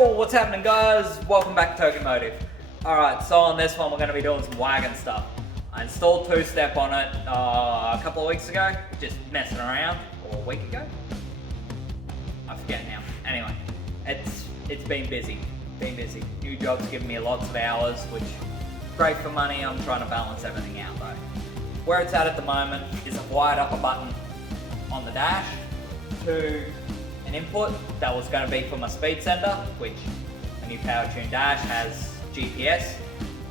Yo, what's happening guys? Welcome back to Tokimotive. Alright, so on this one we're going to be doing some Wagon stuff. I installed two-step on it a couple of weeks ago, just messing around, or a week ago? I forget now. Anyway, it's been busy. New job's giving me lots of hours, which is great for money. I'm trying to balance everything out though. Where it's at the moment is I've wired up a button on the dash to an input that was going to be for my speed sender, which a new power tune dash has GPS,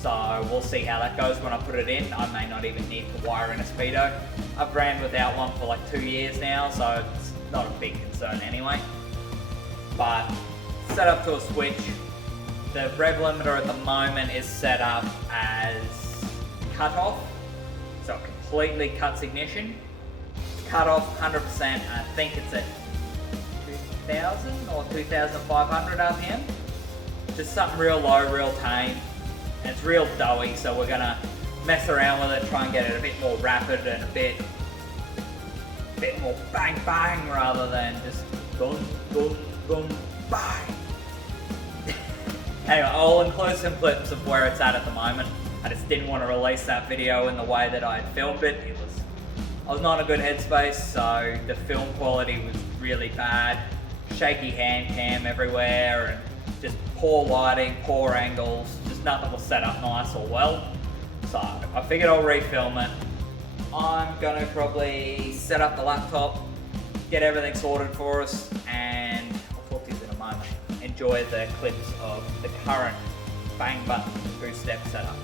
so we'll see how that goes when I put it in. I may not even need to wire in a speedo. I've ran without one for like 2 years now, so it's not a big concern anyway. But set up to a switch. The rev limiter at the moment is set up as cut off, so it completely cuts ignition. Cut off 100%, and I think it's at 2000 or 2500 RPM. Just something real low, real tame, and it's real doughy, so we're gonna mess around with it, try and get it a bit more rapid and a bit more bang bang rather than just boom, boom, boom, bang. Anyway, I'll include some clips of where it's at the moment. I just didn't want to release that video in the way that I had filmed it. I was not in a good headspace, so the film quality was really bad. Shaky hand cam everywhere, and just poor lighting, poor angles, just nothing was set up nice or well. So I figured I'll refilm it. I'm gonna probably set up the laptop, get everything sorted for us, and I'll talk to you in a moment. Enjoy the clips of the current bang button two-step setup.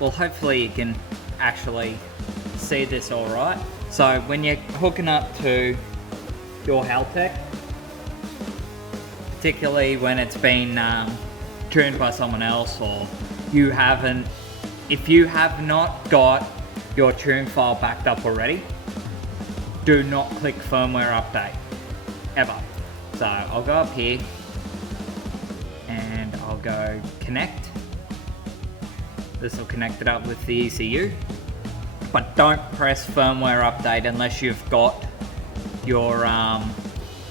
Well, hopefully you can actually see this all right. So when you're hooking up to your Haltech, particularly when it's been tuned by someone else, or if you have not got your tune file backed up already, do not click firmware update, ever. So I'll go up here and I'll go connect. This will connect it up with the ECU, but don't press firmware update unless you've got your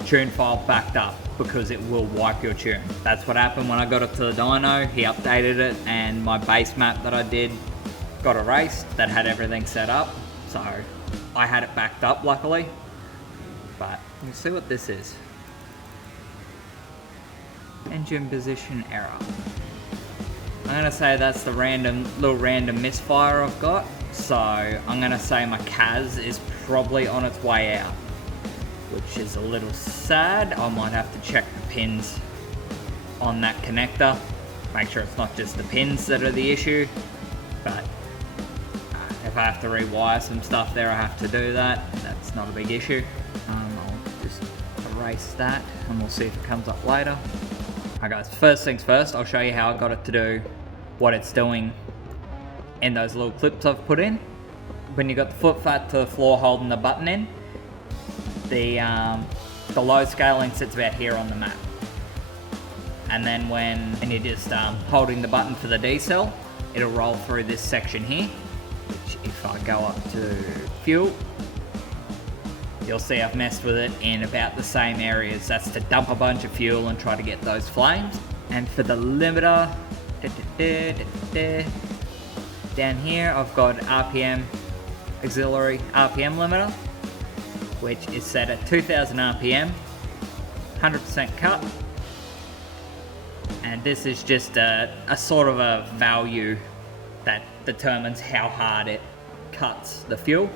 tune file backed up, because it will wipe your tune. That's what happened when I got it to the dyno. He updated it and my base map that I did got erased that had everything set up, so I had it backed up luckily. But we'll see what this is. Engine position error. I'm gonna say that's the little random misfire I've got. So I'm gonna say my CAS is probably on its way out, which is a little sad. I might have to check the pins on that connector, make sure it's not just the pins that are the issue. But if I have to rewire some stuff there, I have to do that. That's not a big issue. I'll just erase that and we'll see if it comes up later. Alright guys, first things first, I'll show you how I got it to do what it's doing in those little clips I've put in. When you got the foot flat to the floor holding the button in, the load scaling sits about here on the map. And then when you're just holding the button for the decel, it'll roll through this section here, which if I go up to fuel, you'll see I've messed with it in about the same areas. That's to dump a bunch of fuel and try to get those flames. And for the limiter, down here I've got RPM, auxiliary RPM limiter, which is set at 2000 RPM, 100% cut. And this is just a sort of a value that determines how hard it cuts the fuel,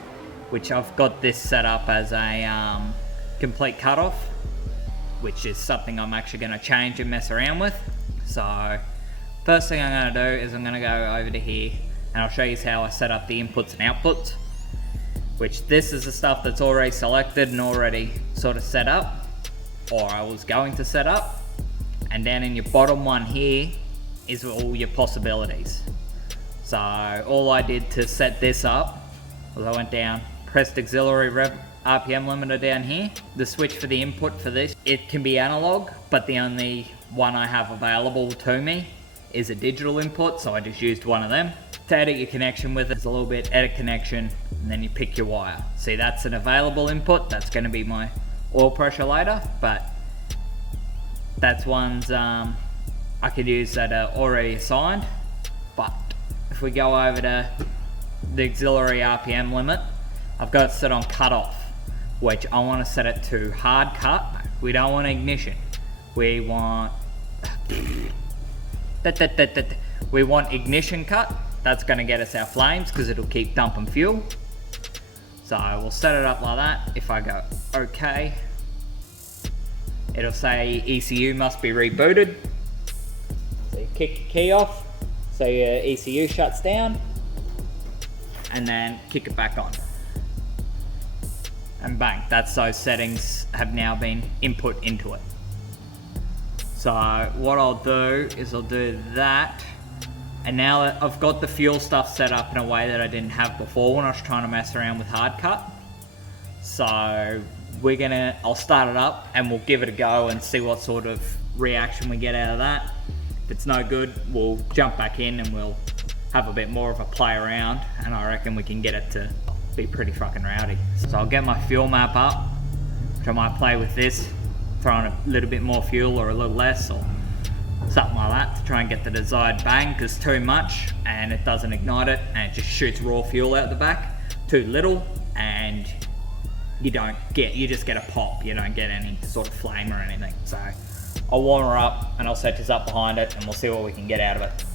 which I've got this set up as a complete cutoff, which is something I'm actually going to change and mess around with. So first thing I'm going to do is I'm going to go over to here and I'll show you how I set up the inputs and outputs, which this is the stuff that's already selected and already sort of set up, or I was going to set up. And down in your bottom one here is all your possibilities. So all I did to set this up was I went down, pressed auxiliary RPM limiter down here. The switch for the input for this, it can be analog, but the only one I have available to me is a digital input, so I just used one of them. To edit your connection with it, there's a little bit edit connection, and then you pick your wire. See, that's an available input. That's going to be my oil pressure later, but that's ones I could use that are already assigned. But if we go over to the auxiliary RPM limit, I've got it set on cutoff, which I want to set it to hard cut. We don't want ignition. We want ignition cut. That's going to get us our flames because it'll keep dumping fuel. So we'll set it up like that. If I go OK, it'll say ECU must be rebooted. So you kick your key off, so your ECU shuts down, and then kick it back on. And bang, that's those settings have now been input into it. So what I'll do is I'll do that. And now that I've got the fuel stuff set up in a way that I didn't have before when I was trying to mess around with hard cut. So I'll start it up and we'll give it a go and see what sort of reaction we get out of that. If it's no good, we'll jump back in and we'll have a bit more of a play around, and I reckon we can get it to be pretty fucking rowdy. So I'll get my fuel map up, which I might play with this, throwing a little bit more fuel or a little less or something like that to try and get the desired bang, because too much and it doesn't ignite it and it just shoots raw fuel out the back. Too little and you just get a pop, you don't get any sort of flame or anything. So I'll warm her up and I'll set this up behind it and we'll see what we can get out of it.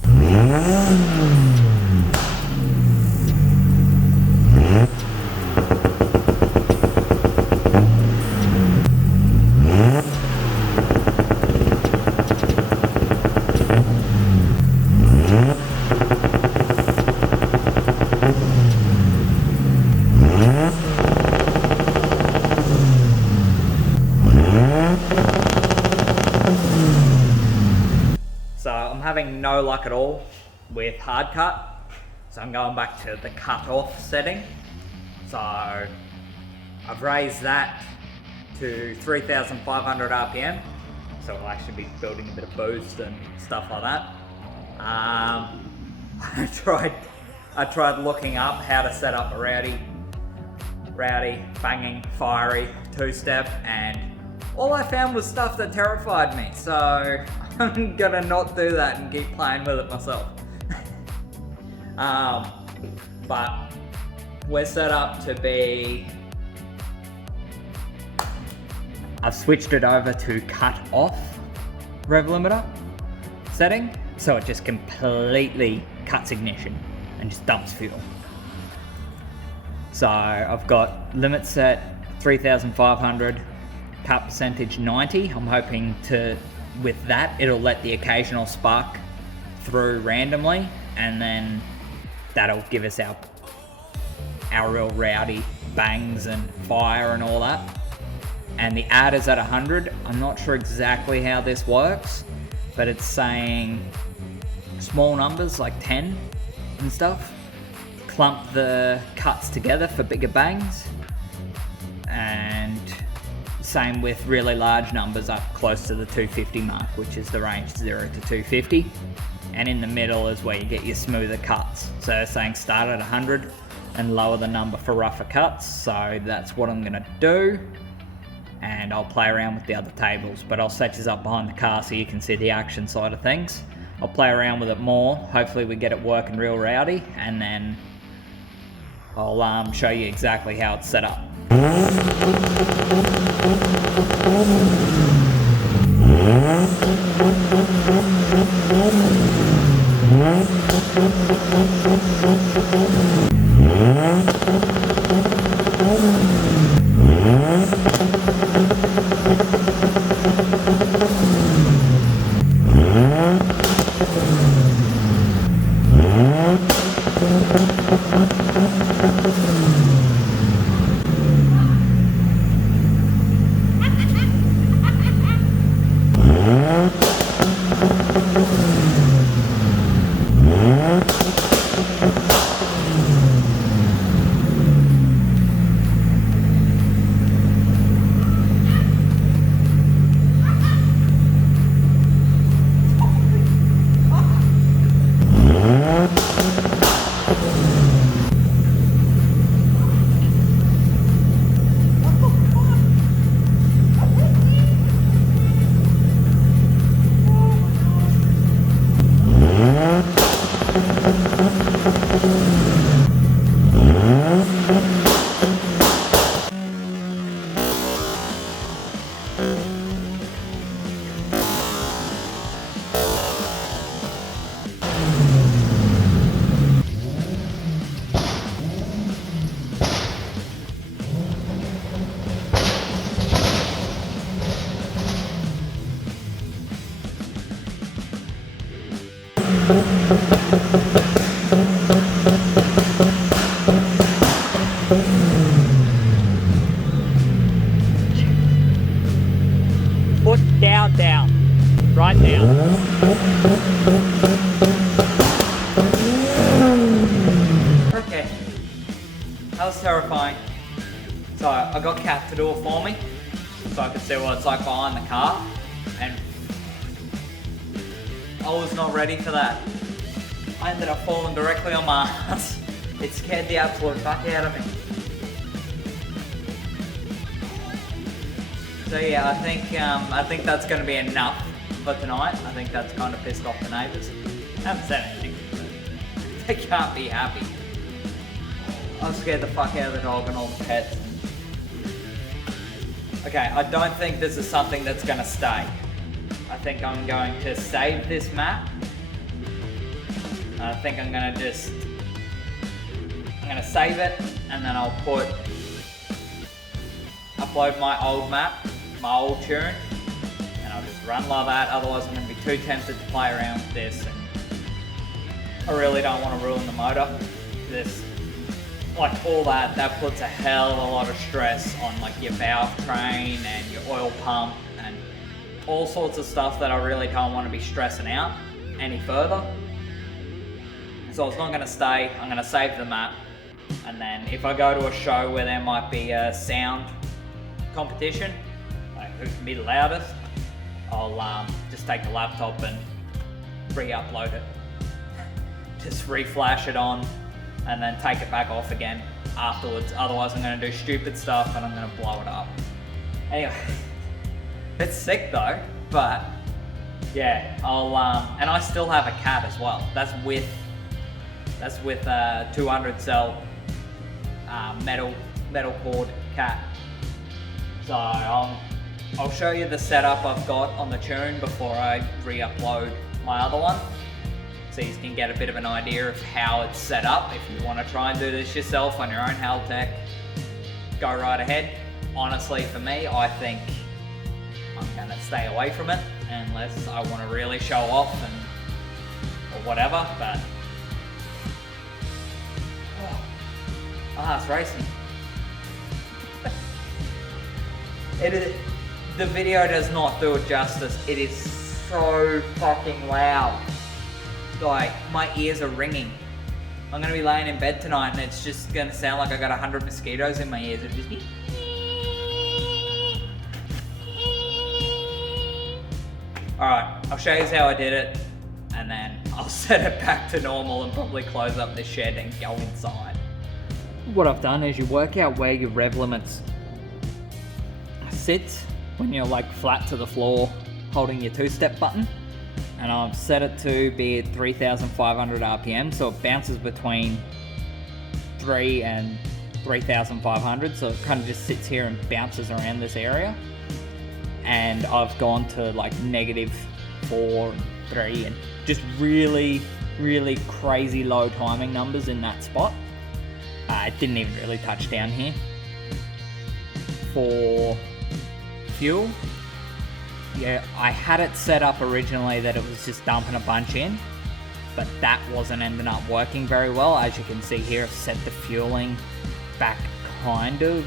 So I'm having no luck at all with hard cut, so I'm going back to the cut off setting. So I've raised that to 3,500 RPM, so we'll actually be building a bit of boost and stuff like that. I tried looking up how to set up a rowdy, banging, fiery two-step, and all I found was stuff that terrified me, so I'm gonna not do that and keep playing with it myself. But we're set up to be... I've switched it over to cut off rev limiter setting, so it just completely cuts ignition and just dumps fuel. So I've got limit set 3,500, cut percentage 90. I'm hoping with that it'll let the occasional spark through randomly, and then that'll give us our real rowdy bangs and fire and all that. And the add is at 100. I'm not sure exactly how this works, but it's saying small numbers like 10 and stuff. Clump the cuts together for bigger bangs, and same with really large numbers up close to the 250 mark, which is the range 0 to 250. And in the middle is where you get your smoother cuts. So they're saying start at 100 and lower the number for rougher cuts. So that's what I'm gonna do. And I'll play around with the other tables, but I'll set this up behind the car so you can see the action side of things. I'll play around with it more. Hopefully we get it working real rowdy, and then I'll show you exactly how it's set up. Foot down, down. Right down. Okay. That was terrifying. So I got Kat to do it for me, so I could see what it's like behind the car, and I was not ready for that. I ended up falling directly on my ass. It scared the absolute fuck out of me. So yeah, I think that's going to be enough for tonight. I think that's kind of pissed off the neighbours. I haven't said anything, but they can't be happy. I've scared the fuck out of the dog and all the pets. Okay, I don't think this is something that's going to stay. I think I'm going to save this map. I think I'm going to save it, and then I'll upload my old map, my old tune, and I'll just run like that. Otherwise I'm going to be too tempted to play around with this, and I really don't want to ruin the motor. This, like all that puts a hell of a lot of stress on like your valve train and your oil pump and all sorts of stuff that I really don't want to be stressing out any further. So it's not going to stay. I'm going to save the map, and then if I go to a show where there might be a sound competition, like who can be the loudest, I'll just take the laptop and re-upload it. Just re-flash it on and then take it back off again afterwards. Otherwise I'm going to do stupid stuff and I'm going to blow it up. Anyway, it's sick though, but yeah, I'll and I still have a cat as well. That's with 200 cell metal cord cat. So I'll show you the setup I've got on the tune before I re-upload my other one, so you can get a bit of an idea of how it's set up. If you want to try and do this yourself on your own Haltech, go right ahead. Honestly, for me, I think I'm going to stay away from it unless I want to really show off or whatever, but it's racing. The video does not do it justice. It is so fucking loud. Like, my ears are ringing. I'm gonna be laying in bed tonight and it's just gonna sound like I got 100 mosquitoes in my ears. It'll just be... Alright, I'll show you how I did it, and then I'll set it back to normal and probably close up the shed and go inside. What I've done is you work out where your rev limits sit when you're like flat to the floor holding your two-step button, and I've set it to be at 3,500 RPM, so it bounces between 3 and 3,500, so it kind of just sits here and bounces around this area. And I've gone to like -4 and 3 and just really really crazy low timing numbers in that spot. It didn't even really touch down here. For fuel, yeah, I had it set up originally that it was just dumping a bunch in, but that wasn't ending up working very well. As you can see here, I've set the fueling back kind of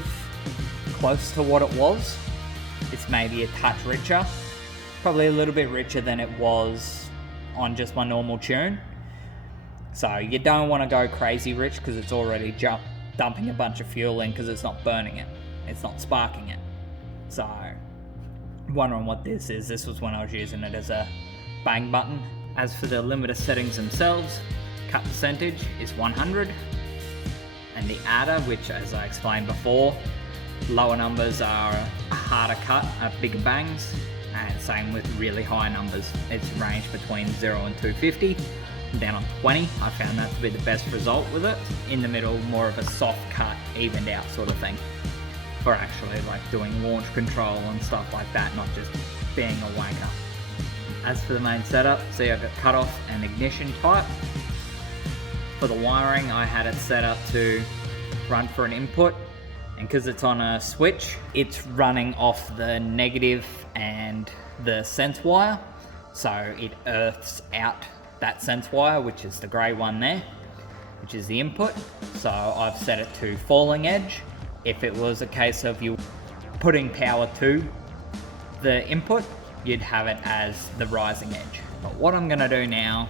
close to what it was. It's maybe a touch richer, probably a little bit richer than it was on just my normal tune. So you don't want to go crazy rich because it's already dumping a bunch of fuel in because it's not burning it. It's not sparking it. So, wondering what this is. This was when I was using it as a bang button. As for the limiter settings themselves, cut percentage is 100. And the adder, which as I explained before, lower numbers are a harder cut at bigger bangs. And same with really high numbers. It's ranged between 0 and 250. Down on 20, I found that to be the best result with it. In the middle, more of a soft cut, evened out sort of thing. For actually like doing launch control and stuff like that, not just being a wanker. As for the main setup, see I've got cutoff and ignition type. For the wiring, I had it set up to run for an input, and because it's on a switch, it's running off the negative and the sense wire, so it earths out that sense wire, which is the grey one there, which is the input. So I've set it to falling edge. If it was a case of you putting power to the input, you'd have it as the rising edge. But what I'm gonna do now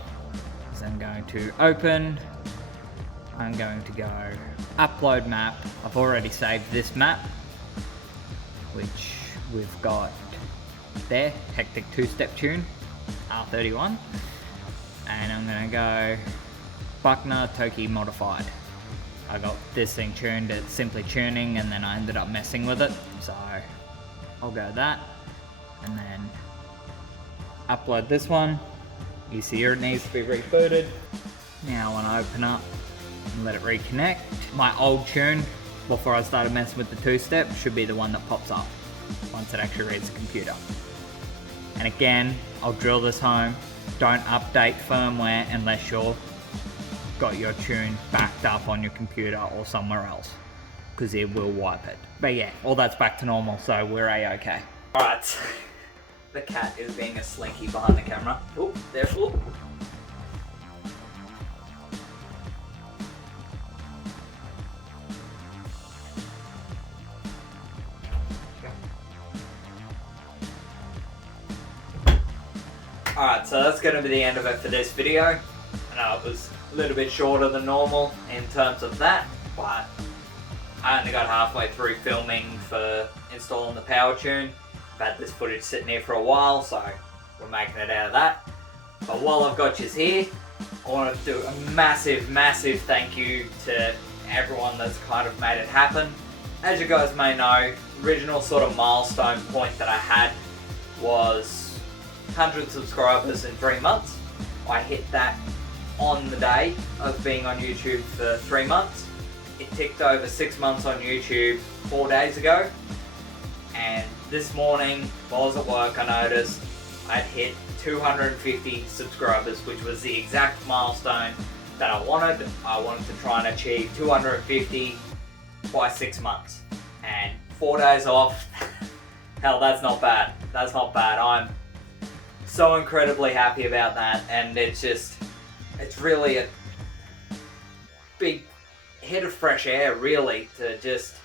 is I'm going to open, I'm going to go upload map. I've already saved this map, which we've got there, Hectic 2-step tune, R31. And I'm gonna go Buckner Toki modified. I got this thing tuned at simply tuning, and then I ended up messing with it. So I'll go that, and then upload this one. You see here it needs to be rebooted. Now I want to open up and let it reconnect. My old tune, before I started messing with the 2-step, should be the one that pops up once it actually reads the computer. And again, I'll drill this home. Don't update firmware unless you're got your tune backed up on your computer or somewhere else, because it will wipe it. But yeah, all that's back to normal, so we're a-okay. Alright, the cat is being a slinky behind the camera. Oh, there, oh. Alright, so that's going to be the end of it for this video. I know it was a little bit shorter than normal in terms of that, but I only got halfway through filming for installing the power tune. I've had this footage sitting here for a while, so we're making it out of that. But while I've got you here, I want to do a massive, massive thank you to everyone that's kind of made it happen. As you guys may know, original sort of milestone point that I had was 100 subscribers in 3 months. I hit that on the day of being on YouTube for 3 months. It ticked over 6 months on YouTube 4 days ago. And this morning, while I was at work, I noticed I'd hit 250 subscribers, which was the exact milestone that I wanted. I wanted to try and achieve 250 by 6 months. And 4 days off, hell, that's not bad. That's not bad. I'm so incredibly happy about that, and it's really a big hit of fresh air, really, to just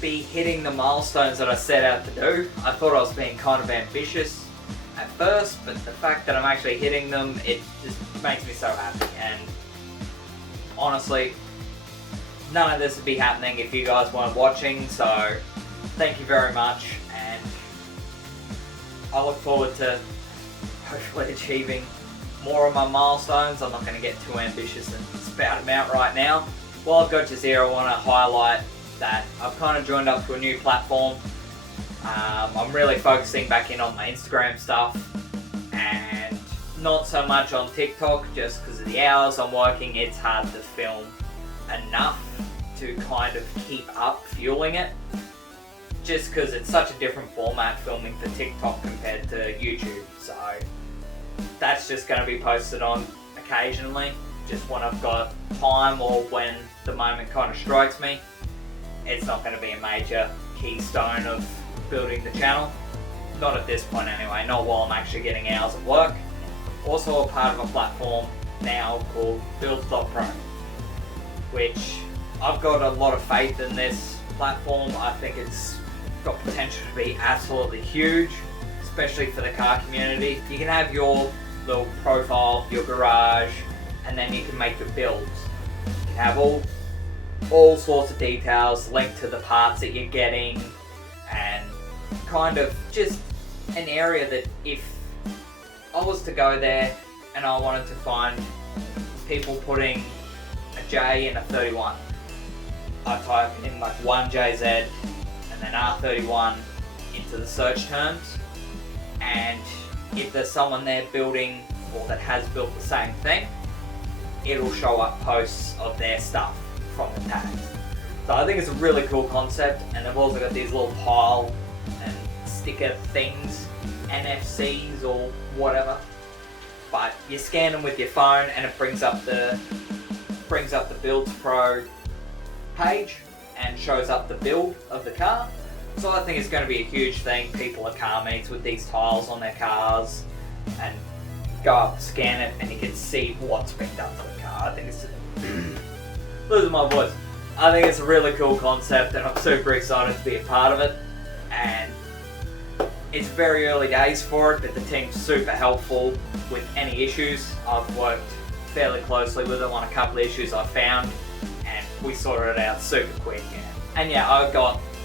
be hitting the milestones that I set out to do. I thought I was being kind of ambitious at first, but the fact that I'm actually hitting them, it just makes me so happy. And honestly, none of this would be happening if you guys weren't watching, so thank you very much, and I look forward to hopefully achieving more of my milestones. I'm not going to get too ambitious and spout them out right now. While I've got you here, I want to highlight that I've kind of joined up to a new platform. I'm really focusing back in on my Instagram stuff and not so much on TikTok, just because of the hours I'm working. It's hard to film enough to kind of keep up fueling it, just because it's such a different format filming for TikTok compared to YouTube. So that's just going to be posted on occasionally, just when I've got time or when the moment kind of strikes me. It's not going to be a major keystone of building the channel. Not at this point anyway, not while I'm actually getting hours of work. Also a part of a platform now called BUILDZ.PRO, which I've got a lot of faith in this platform. I think it's got potential to be absolutely huge, especially for the car community. You can have your little profile, your garage, and then you can make your builds. You can have all sorts of details linked to the parts that you're getting, and kind of just an area that if I was to go there and I wanted to find people putting a J in a 31, I type in like 1JZ and then R31 into the search terms, and if there's someone there building or that has built the same thing, it'll show up posts of their stuff from the tags. So I think it's a really cool concept, and they've also got these little pile and sticker things, NFCs or whatever, but you scan them with your phone and it brings up the BUILDZ.PRO page and shows up the build of the car. So I think it's going to be a huge thing. People at car meets with these tiles on their cars and go up, scan it, and you can see what's been done to the car. I think it's losing my voice. I think it's a really cool concept, and I'm super excited to be a part of it. And it's very early days for it, but the team's super helpful with any issues. I've worked fairly closely with them on a couple of issues I found, and we sorted it out super quick. And yeah, I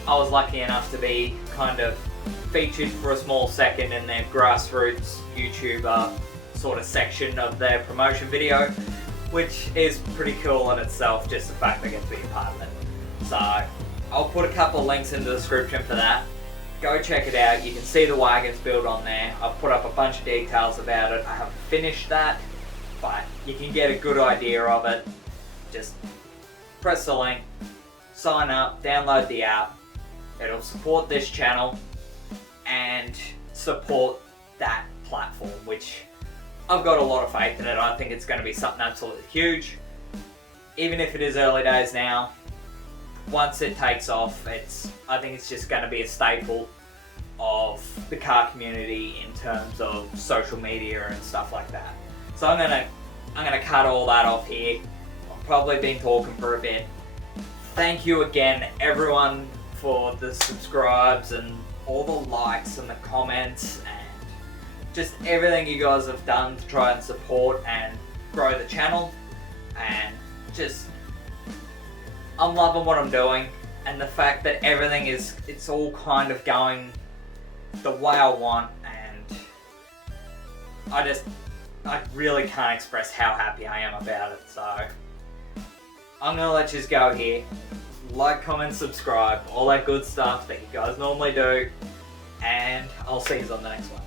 was lucky enough to be kind of featured for a small second in their grassroots YouTuber sort of section of their promotion video, which is pretty cool in itself, just the fact I get to be a part of it. So I'll put a couple of links in the description for that. Go check it out. You can see the Wagon's build on there. I've put up a bunch of details about it. I haven't finished that, but you can get a good idea of it. Just press the link, sign up, download the app. It'll support this channel and support that platform, which I've got a lot of faith in it. I think it's going to be something absolutely huge. Even if it is early days now, once it takes off, I think it's just going to be a staple of the car community in terms of social media and stuff like that. So I'm gonna cut all that off here. I've probably been talking for a bit. Thank you again, everyone, for the subscribes and all the likes and the comments and just everything you guys have done to try and support and grow the channel. And just, I'm loving what I'm doing, and the fact that everything it's all kind of going the way I want, and I really can't express how happy I am about it. So I'm gonna let you go here. Like, comment, subscribe, all that good stuff that you guys normally do, and I'll see you on the next one.